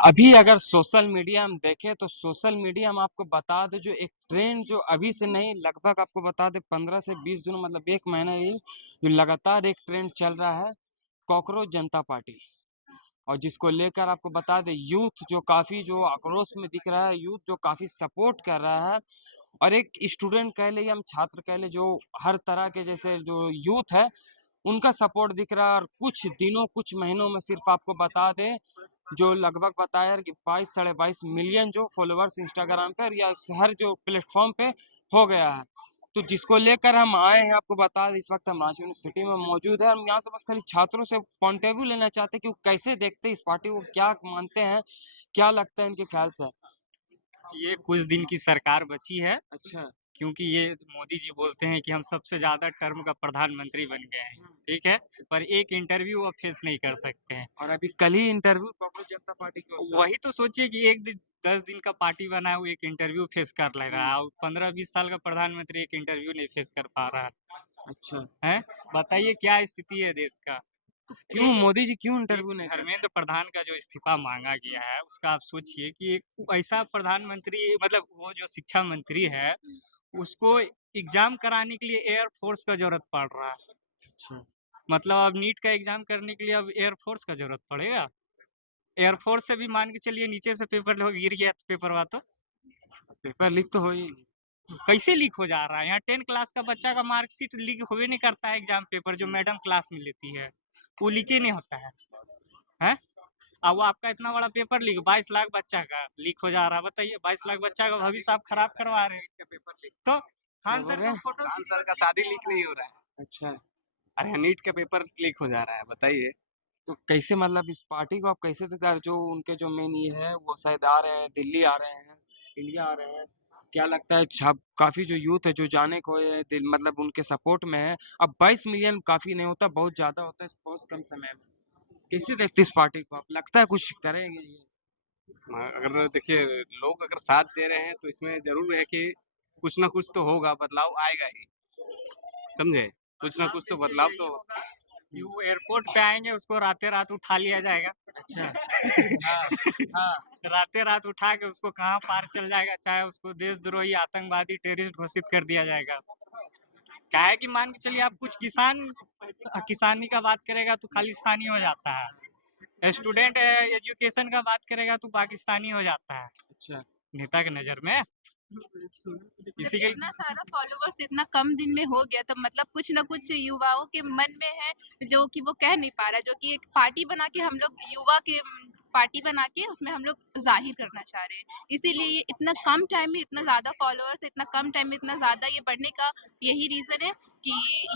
अभी अगर social media हम देखें तो सोशल मीडिया हम आपको बता दें जो एक ट्रेंड जो अभी से नहीं लगभग आपको बता दें 15 से 20 दिन मतलब 1 महीना ही जो लगातार एक ट्रेंड चल रहा है कॉकरोच जनता पार्टी। और जिसको लेकर आपको बता दें यूथ जो काफ़ी जो आक्रोश में दिख रहा है, यूथ जो काफ़ी सपोर्ट कर रहा है और एक स्टूडेंट कह लें या हम छात्र कह लें जो हर तरह के जैसे जो यूथ है, उनका सपोर्ट दिख रहा है और कुछ दिनों, कुछ महीनों में सिर्फ़ आपको बता दें जो लगभग बताया कि 22 साढ़े 22 मिलियन जो फॉलोवर्स इंस्टाग्राम पर या हर जो प्लेटफॉर्म पे हो गया है। तो जिसको लेकर हम आए हैं आपको बता दें इस वक्त हम रांची यूनिवर्सिटी में मौजूद है। हम यहाँ से बस खाली छात्रों से पॉइंट ऑफ व्यू लेना चाहते हैं कि वो कैसे देखते हैं इस पार्टी को, क्या मानते हैं, क्या लगता है इनके ख्याल से? ये कुछ दिन की सरकार बची है, अच्छा। क्योंकि ये मोदी जी बोलते हैं कि हम सबसे ज़्यादा टर्म का प्रधानमंत्री बन गए हैं, ठीक है? पर एक इंटरव्यू वो फेस नहीं कर सकते हैं। और अभी कल ही इंटरव्यू कांग्रेस जनता पार्टी की ओर से वही तो सोचिए कि 1 दिन 10 दिन का पार्टी बना है, वो एक इंटरव्यू फेस कर ले रहा है और 15-20 साल का प्रधानमंत्री एक इंटरव्यू नहीं फेस कर पा रहा अच्छा। है। बताइए क्या स्थिति है देश का? क्यों ए मोदी जी क्यों एक इंटरव्यू नहीं कर रहे? धर्मेंद्र प्रधान का जो इस्तीफा माँगा गया है, उसका आप सोचिए कि एक ऐसा प्रधानमंत्री मतलब वो जो शिक्षा मंत्री है, उसको एग्ज़ाम कराने के लिए एयर फ़ोर्स का ज़रूरत पड़ रहा है। अच्छा। मतलब अब नीट का एग्ज़ाम करने के लिए अब एयर फ़ोर्स का ज़रूरत पड़ेगा। एयर फ़ोर्स से भी मान के चलिए नीचे से पेपर हो गिर गया पेपरवा तो पेपर लीक तो हो ही कैसे लीक हो जा रहा है? यहाँ 10 क्लास का बच्चा का मार्कशीट लीक होवे नहीं करता है एग्ज़ाम पेपर जो मैडम क्लास में लेती है, वो लीक ही नहीं होता है। हैं? अब वो आपका इतना बड़ा पेपर लीक 22 लाख बच्चा का लीक हो जा रहा है, बताइए 22 लाख बच्चा का भविष्य आप खराब करवा रहे हैं। पेपर लीक तो क्या खान बोल सर रहे का हैं? फोटो खान सर का शादी लीक नहीं हो रहा है। अच्छा। अरे नीट का पेपर लीक हो जा रहा है, बताइए। तो कैसे मतलब इस पार्टी को आप कैसे देखते हैं जो उनके जो मेन ये है वो शायद आ रहे हैं दिल्ली आ रहे हैं इंडिया आ रहे हैं क्या लगता है छब काफी जो यूथ है जो जाने को है दिल मतलब उनके सपोर्ट में है अब 22 मिलियन काफी नहीं होता बहुत ज्यादा होता है बहुत कम समय में कैसे देखते इस पार्टी को आप लगता है कुछ करेंगे ये अगर देखिए लोग अगर साथ दे रहे हैं तो इसमें ज़रूर है कि कुछ ना कुछ तो होगा, बदलाव आएगा ही, समझे? कुछ ना बदलाव कुछ तो देखिए बदलाव यही तो होगा कि वो एयरपोर्ट पे आएँगे उसको रातें-रात उठा लिया जाएगा। अच्छा हाँ हाँ रातें-रात उठा के उसको कहाँ पार चल जाएगा, चाहे उसको देशद्रोही, आतंकवादी, टेररिस्ट घोषित कर दिया जाएगा। क्या है कि मान के चलिए आप कुछ किसानी का बात करेगा तो खालिस्तानी हो जाता है। स्टूडेंट एजुकेशन का बात करेगा तो पाकिस्तानी हो जाता है, अच्छा नेता की नज़र में। जब इसी के इतना सारा फॉलोवर्स इतना कम दिन में हो गया, तब मतलब कुछ ना कुछ युवाओं के मन में है जो कि वो कह नहीं पा रहा, जो कि एक पार्टी बना के हम लोग युवा के पार्टी बना के उसमें हम लोग जाहिर करना चाह रहे हैं। इसीलिए ये इतना कम टाइम में इतना ज़्यादा फॉलोवर्स, इतना कम टाइम में इतना ज़्यादा ये बढ़ने का यही रीज़न है कि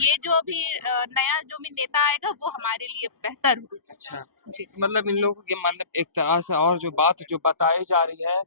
ये जो अभी नया जो भी नेता आएगा वो हमारे लिए बेहतर हो। अच्छा जी। मतलब इन लोगों के मतलब एक तरह से और जो बात जो बताई जा रही है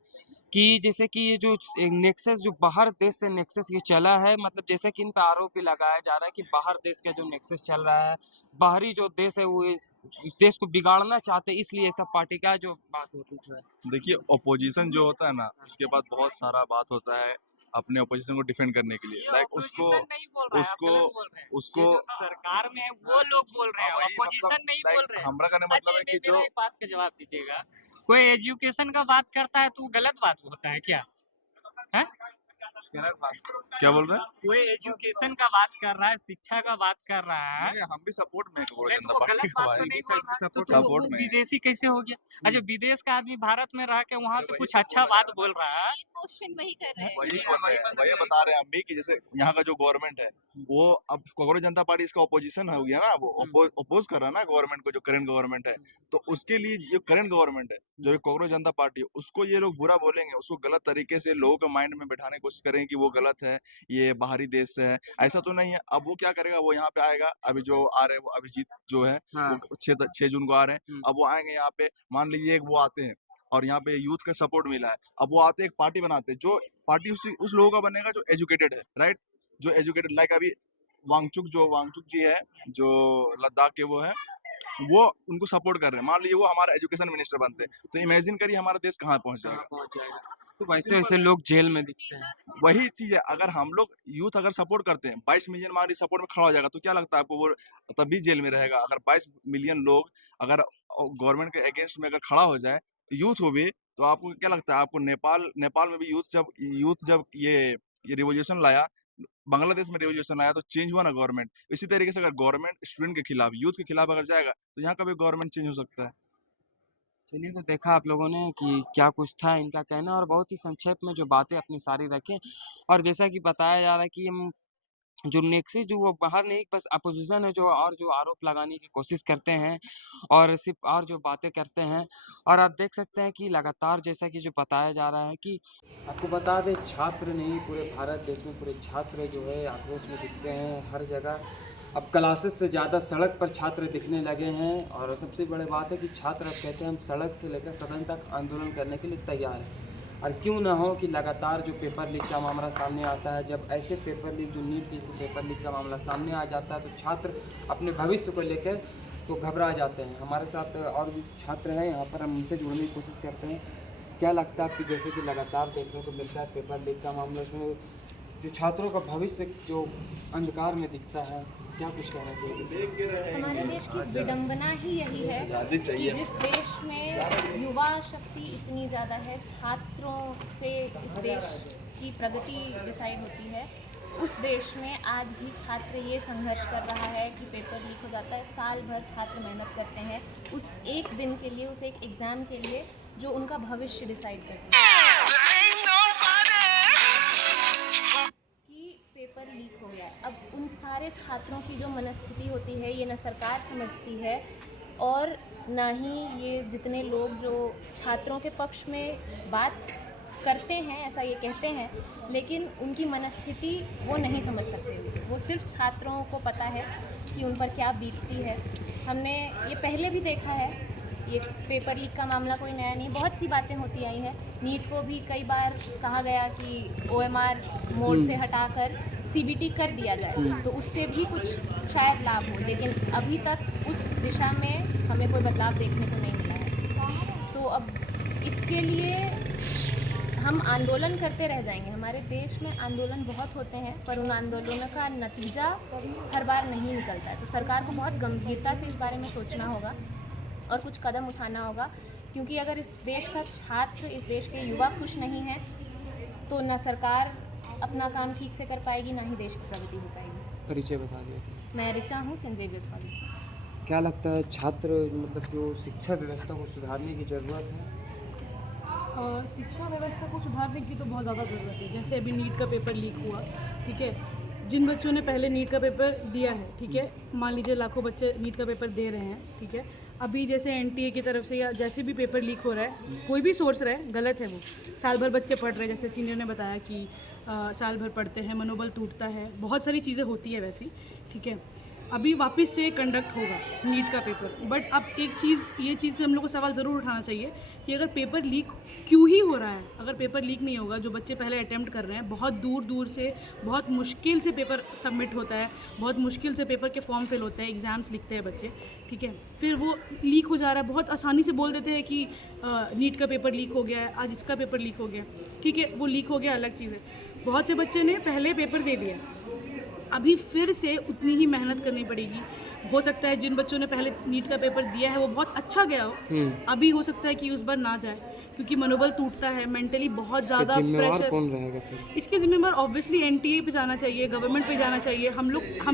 कि जैसे कि ये जो एक नेक्सस जो बाहर देश से नेक्सस ये चला है मतलब जैसे कि इन पे आरोप भी लगाया जा रहा है कि बाहर देश का जो नेक्सस चल रहा है बाहरी जो देश है वो इस देश को बिगाड़ना चाहते हैं इसलिए सब पार्टी का जो बात होती है देखिए ओपोजिशन जो होता है ना उसके बाद बहुत सारा बात होता है अपने ओपोजिशन को डिफेंड करने के लिए ये लाइक उसको ऑपोजिशन नहीं बोल रहा है, आप उसको गलत बोल रहे हैं। उसको ये जो सरकार में है वो लोग बोल रहे हैं, वही मतलब ऑपोजिशन नहीं बोल लाइक रहे हैं। हमरा का अच्छा मतलब है कि मेरा जो एक बात का जवाब दीजिएगा, कोई एजुकेशन का बात करता है तो वो गलत बात होता है क्या? हैं? गलत बात क्या बोल रहे हैं कोई एजुकेशन का बात कर रहा है, शिक्षा का बात कर रहा है, नहीं हम भी सपोर्ट में है कपूर नहीं तो जनता वो पार्टी गलत का बात तो भाई नहीं बोल रहा है। तो सपोर्ट वो में है विदेशी कैसे हो गया? अच्छा विदेश का आदमी भारत में रह के वहाँ से वही कुछ तो अच्छा बोला बात जा रहा बोल रहा है। ये क्वेश्चन वही कर रहे हैं। वही वही बोल वही रहे हैं मतलब वही वही बता रहे हैं हम भी कि जैसे यहाँ का जो गवर्नमेंट है वो अब कांग्रेस जनता पार्टी इसका ओपोजिशन हो गया ना वो अपोज कर रहा है ना गवर्नमेंट को जो करंट गवर्नमेंट है तो उसके लिए जो करंट गवर्नमेंट है जो कांग्रेस जनता पार्टी है उसको ये लोग बुरा बोलेंगे उसको गलत तरीके से लोगों के माइंड में बैठाने की कोशिश करेंगे कि वो गलत है ये बाहरी देश से है ऐसा तो नहीं है अब वो क्या करेगा वो यहाँ पे आएगा अभी जो आ रहे हैं वो अभिजीत जो है हाँ वो 6 जून को आ रहे हैं अब वो आएंगे यहाँ पे मान लीजिए एक वो आते हैं और यहाँ पे यूथ का सपोर्ट मिला है अब वो आते हैं एक पार्टी बनाते हैं जो पार्टी उस लोगों का बनेगा जो एजुकेटेड है राइट जो एजुकेटेड लाइक अभी वांगचुक जी है जो लद्दाख के वो है वो उनको सपोर्ट कर रहे हैं, मान लीजिए वो हमारा एजुकेशन मिनिस्टर बनते हैं, तो इमेजिन करिए हमारा देश कहाँ पहुंच कहाँ जाएगा। पहुँच जाएगा। तो वैसे-वैसे लोग जेल में दिखते हैं। वही चीज है, अगर हम लोग यूथ अगर सपोर्ट करते हैं, 22 मिलियन हमारी सपोर्ट में खड़ा हो जाएगा, तो क्या लगता है आपको वो तब भी जेल में रहेगा? अगर 22 मिलियन लोग अगर गवर्नमेंट के अगेंस्ट में अगर खड़ा हो जाए, यूथ हो भी, तो आपको क्या लगता है? आपको नेपाल में भी यूथ जब ये रिवॉल्यूशन लाया, बांग्लादेश में रिवॉल्यूशन लाया, तो चेंज हुआ ना गवर्नमेंट। इसी तरीके से अगर गवर्नमेंट स्टूडेंट के खिलाफ, यूथ के खिलाफ अगर जाएगा, तो यहाँ का भी गवर्नमेंट चेंज हो सकता है। चलिए, तो देखा आप लोगों ने कि क्या कुछ था इनका कहना और बहुत ही संक्षेप में जो बातें अपनी सारी रखें और जैसा कि बताया जा रहा है कि हम जो नेक्सी जो वो बाहर नहीं बस अपोजिशन है जो आरोप लगाने की कोशिश करते हैं और सिर्फ और जो बातें करते हैं और आप देख सकते हैं कि लगातार जैसा कि जो बताया जा रहा है कि आपको बता दें छात्र नहीं पूरे भारत देश में पूरे छात्र जो है आक्रोश में दिखते हैं हर जगह। अब क्लासेस से ज़्यादा सड़क पर छात्र दिखने लगे हैं और सबसे बड़ी बात है कि छात्र अब कहते हैं हम सड़क से लेकर सदन तक आंदोलन करने के लिए तैयार हैं। और क्यों ना हो कि लगातार जो पेपर लीक का मामला सामने आता है, जब ऐसे पेपर लीक जो नीट जैसे पेपर लीक का मामला सामने आ जाता है तो छात्र अपने भविष्य को लेकर तो घबरा जाते हैं। हमारे साथ और भी छात्र हैं यहाँ पर, हम उनसे जुड़ने की कोशिश करते हैं। क्या लगता है आपकी जैसे कि लगातार देखने को मिलता है पेपर लीक का मामला, इसमें जो छात्रों का भविष्य जो अंधकार में दिखता है, क्या कुछ कहना चाहिए? हमारे देश की विडंबना ही यही है आज़ादी कि चाहिए। जिस देश में युवा शक्ति इतनी ज़्यादा है, छात्रों से इस देश की प्रगति डिसाइड होती है, उस देश में आज भी छात्र ये संघर्ष कर रहा है कि पेपर लीक हो जाता है। साल भर छात्र मेहनत करते हैं उस एक दिन के लिए, उस एक एग्ज़ाम के लिए जो उनका भविष्य डिसाइड करती है। कि पेपर लीक हो गया है, अब उन सारे छात्रों की जो मनस्थिति होती है ये न सरकार समझती है और ना ही ये जितने लोग जो छात्रों के पक्ष में बात करते हैं, ऐसा ये कहते हैं, लेकिन उनकी मनस्थिति वो नहीं समझ सकते। वो सिर्फ छात्रों को पता है कि उन पर क्या बीतती है। हमने ये पहले भी देखा है, ये पेपर लीक का मामला कोई नया नहीं, बहुत सी बातें होती आई हैं। नीट को भी कई बार कहा गया कि OMR मोड से हटाकर CBT कर दिया जाए, तो उससे भी कुछ शायद लाभ हो, लेकिन अभी तक उस दिशा में हमें कोई बदलाव देखने को नहीं मिला है। तो अब इसके लिए हम आंदोलन करते रह जाएंगे। हमारे देश में आंदोलन बहुत होते हैं, पर उन आंदोलनों का नतीजा हर बार नहीं निकलता है। तो सरकार को बहुत गंभीरता से इस बारे में सोचना होगा और कुछ कदम उठाना होगा, क्योंकि अगर इस देश का छात्र, इस देश के युवा खुश नहीं हैं, तो न सरकार अपना काम ठीक से कर पाएगी, ना ही देश की प्रगति हो पाएगी। परिचय बता दें। मैं ऋचा हूँ, सेंट जेवियर्स कॉलेज से। क्या लगता है छात्र मतलब जो शिक्षा व्यवस्था को सुधारने की ज़रूरत है? शिक्षा व्यवस्था को सुधारने की तो बहुत ज़्यादा ज़रूरत है। जैसे अभी नीट का पेपर लीक हुआ, ठीक है, जिन बच्चों ने पहले नीट का पेपर दिया है, ठीक है, मान लीजिए लाखों बच्चे नीट का पेपर दे रहे हैं, ठीक है, अभी जैसे NTA की तरफ से या जैसे भी पेपर लीक हो रहा है, कोई भी सोर्स रहे, गलत है वो। साल भर बच्चे पढ़ रहे हैं, जैसे सीनियर ने बताया कि साल भर पढ़ते हैं, मनोबल टूटता है, बहुत सारी चीज़ें होती है वैसी, ठीक है। अभी वापस से कंडक्ट होगा नीट का पेपर, बट अब एक चीज़, ये चीज़ पे हम लोग को सवाल ज़रूर उठाना चाहिए कि अगर पेपर लीक क्यों ही हो रहा है। अगर पेपर लीक नहीं होगा, जो बच्चे पहले अटेम्प्ट कर रहे हैं, बहुत दूर दूर से बहुत मुश्किल से पेपर सबमिट होता है, बहुत मुश्किल से पेपर के फॉर्म फिल होते हैं, एग्ज़ाम्स लिखते हैं बच्चे, ठीक है, फिर वो लीक हो जा रहा है। बहुत आसानी से बोल देते हैं कि नीट का पेपर लीक हो गया है, आज इसका पेपर लीक हो गया, ठीक है, वो लीक हो गया अलग चीज़ है। बहुत से बच्चे ने पहले पेपर दे दिया, अभी फिर से उतनी ही मेहनत करनी पड़ेगी। हो सकता है जिन बच्चों ने पहले नीट का पेपर दिया है वो बहुत अच्छा गया हो, अभी हो सकता है कि उस बार ना जाए, क्योंकि मनोबल टूटता है, मेंटली बहुत ज़्यादा प्रेशर। कौन रहेगा फिर? इसके जिम्मेवार ऑब्वियसली NTA पे जाना चाहिए, गवर्नमेंट पे जाना चाहिए। हम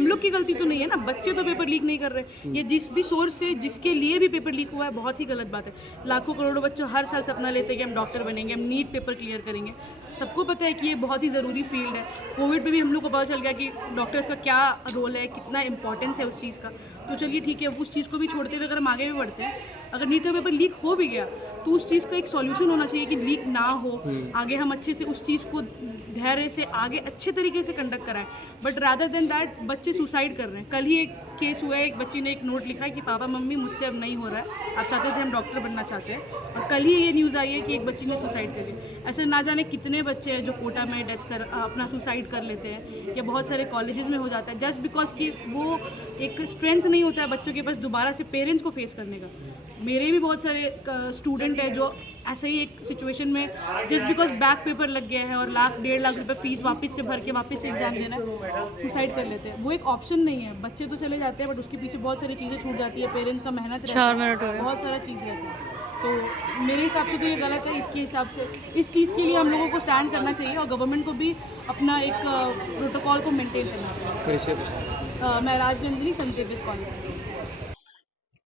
लोग की गलती तो नहीं है ना, बच्चे तो पेपर लीक नहीं कर रहे। ये जिस भी सोर्स से जिसके लिए भी पेपर लीक हुआ है, बहुत ही गलत बात है। लाखों करोड़ों बच्चों हर साल सपना लेते हैं कि हम डॉक्टर बनेंगे, हम नीट पेपर क्लियर करेंगे। सबको पता है कि ये बहुत ही ज़रूरी फील्ड है। कोविड में भी हम लोग को पता चल गया कि डॉक्टर्स का क्या रोल है, कितना इंपॉर्टेंस है उस चीज़ का। तो चलिए ठीक है, उस चीज़ को भी छोड़ते हुए अगर हम आगे भी बढ़ते हैं, अगर नीट का पेपर लीक हो भी गया तो उस चीज़ का एक सॉल्यूशन होना चाहिए कि लीक ना हो, आगे हम अच्छे से उस चीज़ को धैर्य से आगे अच्छे तरीके से कंडक्ट कराएं। बट रादर देन दैट बच्चे सुसाइड कर रहे हैं। कल ही एक केस हुआ है, एक बच्ची ने एक नोट लिखा है कि पापा मम्मी मुझसे अब नहीं हो रहा है, आप चाहते थे हम डॉक्टर बनना चाहते हैं, और कल ही ये न्यूज़ आई है कि एक बच्ची ने सुसाइड करी। ऐसे ना जाने कितने बच्चे हैं जो कोटा में अपना सुसाइड कर लेते हैं, या बहुत सारे कॉलेजेस में हो जाता है, जस्ट बिकॉज कि वो एक स्ट्रेंथ नहीं होता है बच्चों के पास दोबारा से पेरेंट्स को फेस करने का। मेरे भी बहुत सारे स्टूडेंट हैं जो ऐसे ही एक सिचुएशन में जस्ट बिकॉज बैक पेपर लग गया है और 1,00,000-1.5 लाख रुपए फीस वापस से भर के वापस से एग्ज़ाम देना है, सुसाइड कर लेते हैं। वो एक ऑप्शन नहीं है। बच्चे तो चले जाते हैं बट उसके पीछे बहुत सारी चीज़ें छूट जाती है, पेरेंट्स का मेहनत रहता है, बहुत सारा चीज़ रहता है। तो मेरे हिसाब से तो ये गलत है। इसके हिसाब से इस चीज़ के लिए हम लोगों को स्टैंड करना चाहिए और गवर्नमेंट को भी अपना एक प्रोटोकॉल को मेंटेन करना चाहिए। मैं राजनंदिनी संत जेवियर्स कॉलेज से।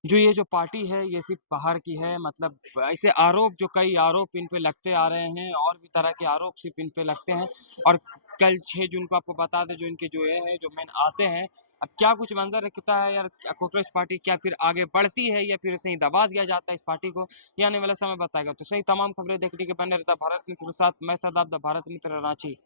जो ये जो पार्टी है ये सिर्फ बाहर की है, मतलब ऐसे आरोप जो कई आरोप इन पे लगते आ रहे हैं और भी तरह के आरोप सिर्फ इन पे लगते हैं। और कल 6 जून को आपको बता दें जो इनके जो ये है जो मेन आते हैं, अब क्या कुछ मंजर रखता है यार, कांग्रेस पार्टी क्या फिर आगे बढ़ती है या फिर ऐसे ही दबा दिया जाता है इस पार्टी को, ये आने वाला समय बताएगा। तो सही तमाम खबरें देखने के बने रहता भारत मित्र के साथ, मैं सदाब द भारत मित्र रांची।